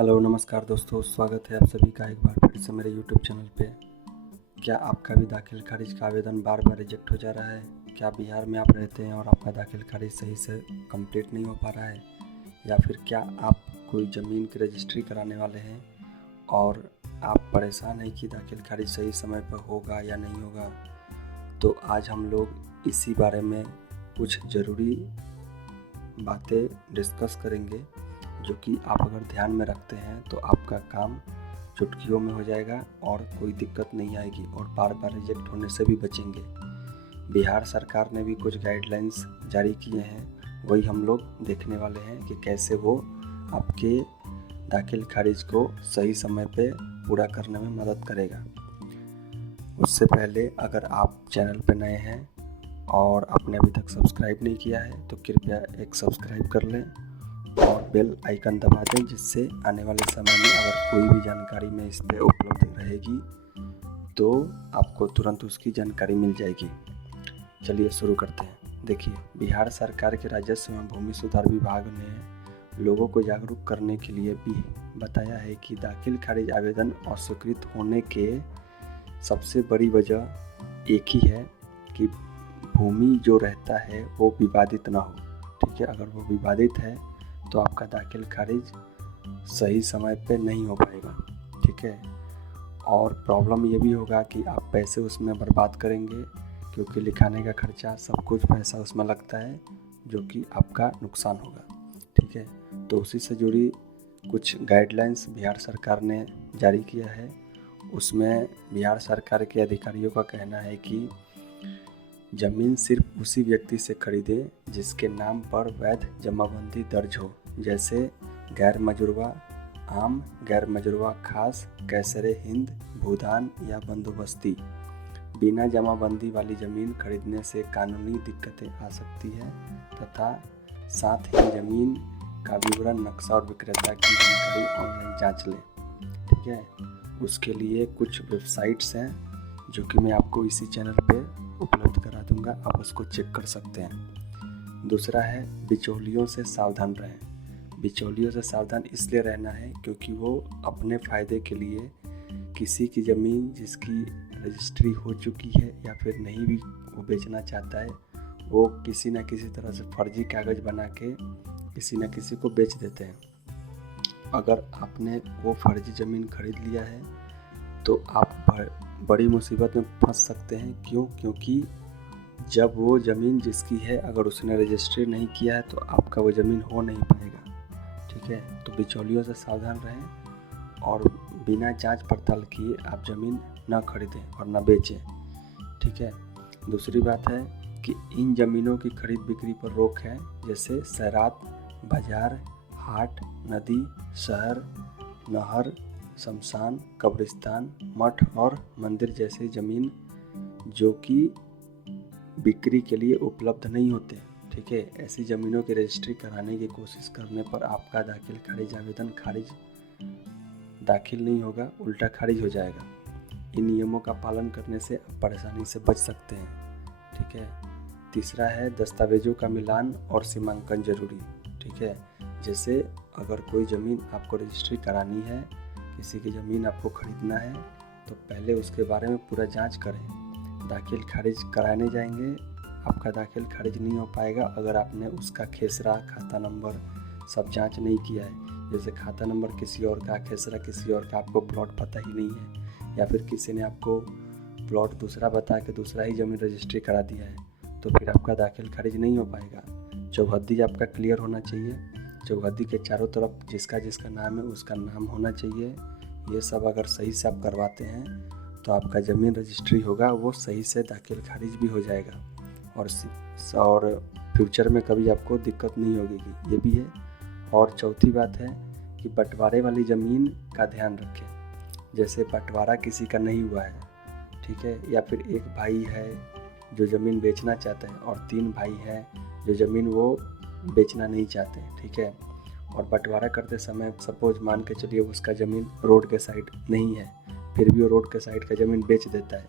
Hello नमस्कार दोस्तों, स्वागत है आप सभी का एक बार फिर से मेरे यूट्यूब चैनल पे। क्या आपका भी दाखिल खारिज का आवेदन बार बार रिजेक्ट हो जा रहा है? क्या बिहार में आप रहते हैं और आपका दाखिल खारिज सही से कंप्लीट नहीं हो पा रहा है? या फिर क्या आप कोई ज़मीन की रजिस्ट्री कराने वाले हैं और आप परेशान हैं कि दाखिल खारिज सही समय पर होगा या नहीं होगा? तो आज हम लोग इसी बारे में कुछ ज़रूरी बातें डिस्कस करेंगे, जो कि आप अगर ध्यान में रखते हैं तो आपका काम चुटकियों में हो जाएगा और कोई दिक्कत नहीं आएगी और बार बार रिजेक्ट होने से भी बचेंगे। बिहार सरकार ने भी कुछ गाइडलाइंस जारी किए हैं, वही हम लोग देखने वाले हैं कि कैसे वो आपके दाखिल खारिज को सही समय पे पूरा करने में मदद करेगा। उससे पहले अगर आप चैनल पर नए हैं और आपने अभी तक सब्सक्राइब नहीं किया है तो कृपया एक सब्सक्राइब कर लें और बेल आइकन दबा दें, जिससे आने वाले समय में अगर कोई भी जानकारी में इस पर उपलब्ध रहेगी तो आपको तुरंत उसकी जानकारी मिल जाएगी। चलिए शुरू करते हैं। देखिए, बिहार सरकार के राजस्व एवं भूमि सुधार विभाग ने लोगों को जागरूक करने के लिए भी बताया है कि दाखिल खारिज आवेदन अस्वीकृत होने के सबसे बड़ी वजह एक ही है कि भूमि जो रहता है वो विवादित ना हो। ठीक है, अगर वो विवादित है तो आपका दाखिल खारिज सही समय पे नहीं हो पाएगा। ठीक है, और प्रॉब्लम ये भी होगा कि आप पैसे उसमें बर्बाद करेंगे, क्योंकि लिखाने का खर्चा सब कुछ पैसा उसमें लगता है, जो कि आपका नुकसान होगा। ठीक है, तो उसी से जुड़ी कुछ गाइडलाइंस बिहार सरकार ने जारी किया है। उसमें बिहार सरकार के अधिकारियों का कहना है कि ज़मीन सिर्फ उसी व्यक्ति से खरीदें जिसके नाम पर वैध जमाबंदी दर्ज हो, जैसे गैर मजुरवा आम, गैर मजुरवा खास, कैसरे हिंद, भूदान या बंदोबस्ती। बिना जमाबंदी वाली ज़मीन खरीदने से कानूनी दिक्कतें आ सकती है तथा साथ ही ज़मीन का विवरण, नक्शा और विक्रेता की जानकारी ऑनलाइन जांच लें। ठीक है, उसके लिए कुछ वेबसाइट्स हैं जो कि मैं आपको इसी चैनल पे उपलब्ध करा दूंगा, आप उसको चेक कर सकते हैं। दूसरा है बिचौलियों से सावधान रहें। बिचौलियों से सावधान इसलिए रहना है क्योंकि वो अपने फ़ायदे के लिए किसी की ज़मीन जिसकी रजिस्ट्री हो चुकी है या फिर नहीं भी वो बेचना चाहता है, वो किसी न किसी तरह से फर्जी कागज़ बना के किसी न किसी को बेच देते हैं। अगर आपने वो फर्जी ज़मीन खरीद लिया है तो आप बड़ी मुसीबत में फंस सकते हैं। क्यों? क्योंकि जब वो ज़मीन जिसकी है अगर उसने रजिस्ट्री नहीं किया है तो आपका वो ज़मीन हो नहीं पाएगा। ठीक है, तो बिचौलियों से सावधान रहें और बिना जांच पड़ताल किए आप ज़मीन ना खरीदें और ना बेचें। ठीक है, दूसरी बात है कि इन ज़मीनों की खरीद बिक्री पर रोक है, जैसे सैरात, बाजार, हाट, नदी, शहर, नहर, शमशान, कब्रिस्तान, मठ और मंदिर जैसी ज़मीन जो कि बिक्री के लिए उपलब्ध नहीं होते। ठीक है, ऐसी ज़मीनों की रजिस्ट्री कराने की कोशिश करने पर आपका दाखिल खारिज आवेदन दाखिल नहीं होगा, उल्टा खारिज हो जाएगा। इन नियमों का पालन करने से आप परेशानी से बच सकते हैं। ठीक है, तीसरा है दस्तावेजों का मिलान और सीमांकन जरूरी। ठीक है, जैसे अगर कोई ज़मीन आपको रजिस्ट्री करानी है, किसी की ज़मीन आपको खरीदना है, तो पहले उसके बारे में पूरा जांच करें। दाखिल खारिज कराने जाएंगे, आपका दाखिल खारिज नहीं हो पाएगा अगर आपने उसका खेसरा, खाता नंबर सब जांच नहीं किया है। जैसे खाता नंबर किसी और का, खेसरा किसी और का, आपको प्लॉट पता ही नहीं है, या फिर किसी ने आपको प्लॉट दूसरा बता के दूसरा ही ज़मीन रजिस्ट्री करा दिया है, तो फिर आपका दाखिल खारिज नहीं हो पाएगा। चौहद्दी आपका क्लियर होना चाहिए, चौहद्दी के चारों तरफ जिसका जिसका नाम है उसका नाम होना चाहिए। ये सब अगर सही से आप करवाते हैं तो आपका ज़मीन रजिस्ट्री होगा, वो सही से दाखिल खारिज भी हो जाएगा और फ्यूचर में कभी आपको दिक्कत नहीं होगी। ये भी है। और चौथी बात है कि बंटवारे वाली ज़मीन का ध्यान रखें। जैसे बंटवारा किसी का नहीं हुआ है, ठीक है, या फिर एक भाई है जो ज़मीन बेचना चाहता है और 3 भाई हैं जो ज़मीन वो बेचना नहीं चाहते। ठीक है, और बंटवारा करते समय सपोज मान के चलिए उसका ज़मीन रोड के साइड नहीं है, फिर भी वो रोड के साइड का ज़मीन बेच देता है,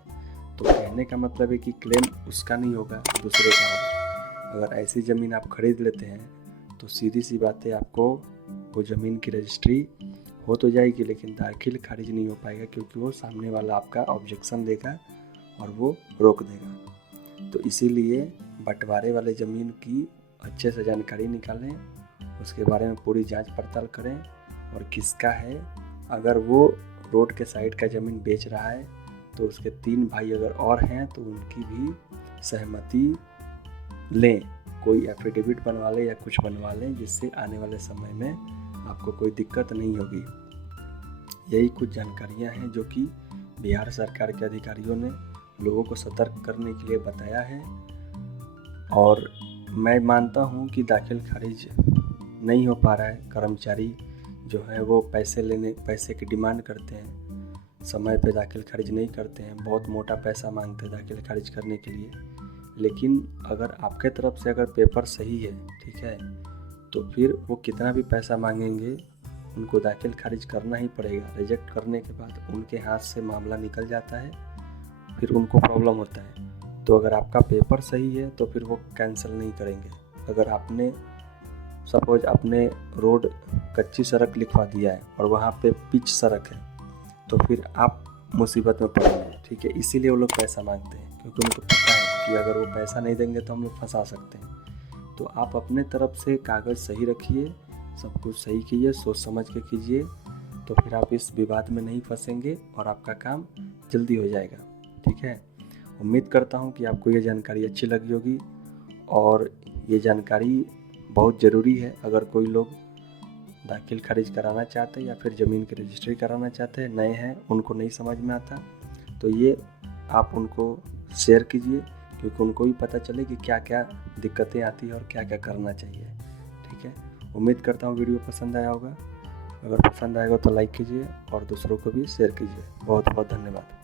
तो कहने का मतलब है कि क्लेम उसका नहीं होगा, दूसरे का होगा। अगर ऐसी ज़मीन आप खरीद लेते हैं तो सीधी सी बात है, आपको वो ज़मीन की रजिस्ट्री हो तो जाएगी लेकिन दाखिल खारिज नहीं हो पाएगा, क्योंकि वो सामने वाला आपका ऑब्जेक्शन देगा और वो रोक देगा। तो इसीलिए बंटवारे वाले ज़मीन की अच्छे से जानकारी निकालें, उसके बारे में पूरी जांच पड़ताल करें और किसका है। अगर वो रोड के साइड का ज़मीन बेच रहा है तो उसके 3 भाई अगर और हैं तो उनकी भी सहमति लें, कोई एफिडेविट बनवा लें या कुछ बनवा लें, जिससे आने वाले समय में आपको कोई दिक्कत नहीं होगी। यही कुछ जानकारियां हैं जो कि बिहार सरकार के अधिकारियों ने लोगों को सतर्क करने के लिए बताया है। और मैं मानता हूं कि दाखिल खारिज नहीं हो पा रहा है। कर्मचारी जो है वो पैसे की डिमांड करते हैं, समय पे दाखिल खारिज नहीं करते हैं, बहुत मोटा पैसा मांगते हैं दाखिल खारिज करने के लिए। लेकिन अगर आपके तरफ से अगर पेपर सही है, ठीक है, तो फिर वो कितना भी पैसा मांगेंगे उनको दाखिल खारिज करना ही पड़ेगा। रिजेक्ट करने के बाद उनके हाथ से मामला निकल जाता है, फिर उनको प्रॉब्लम होता है। तो अगर आपका पेपर सही है तो फिर वो कैंसिल नहीं करेंगे। अगर आपने सपोज आपने रोड कच्ची सड़क लिखवा दिया है और वहाँ पे पिच सड़क है, तो फिर आप मुसीबत में पड़ेंगे, ठीक है। इसीलिए वो लोग पैसा मांगते हैं, क्योंकि उनको पता है कि अगर वो पैसा नहीं देंगे तो हम लोग फंसा सकते हैं। तो आप अपने तरफ से कागज़ सही रखिए, सब कुछ सही कीजिए, सोच समझ के कीजिए, तो फिर आप इस विवाद में नहीं फंसेंगे और आपका काम जल्दी हो जाएगा, ठीक है। उम्मीद करता हूँ कि आपको ये जानकारी अच्छी लगी होगी और ये जानकारी बहुत ज़रूरी है। अगर कोई लोग दाखिल खारिज कराना चाहते हैं या फिर ज़मीन की रजिस्ट्री कराना चाहते हैं, नए हैं, उनको नहीं समझ में आता, तो ये आप उनको शेयर कीजिए, क्योंकि उनको भी पता चले कि क्या क्या दिक्कतें आती है और क्या क्या करना चाहिए, ठीक है। उम्मीद करता हूँ वीडियो पसंद आया होगा। अगर पसंद आएगा तो लाइक कीजिए और दूसरों को भी शेयर कीजिए। बहुत बहुत धन्यवाद।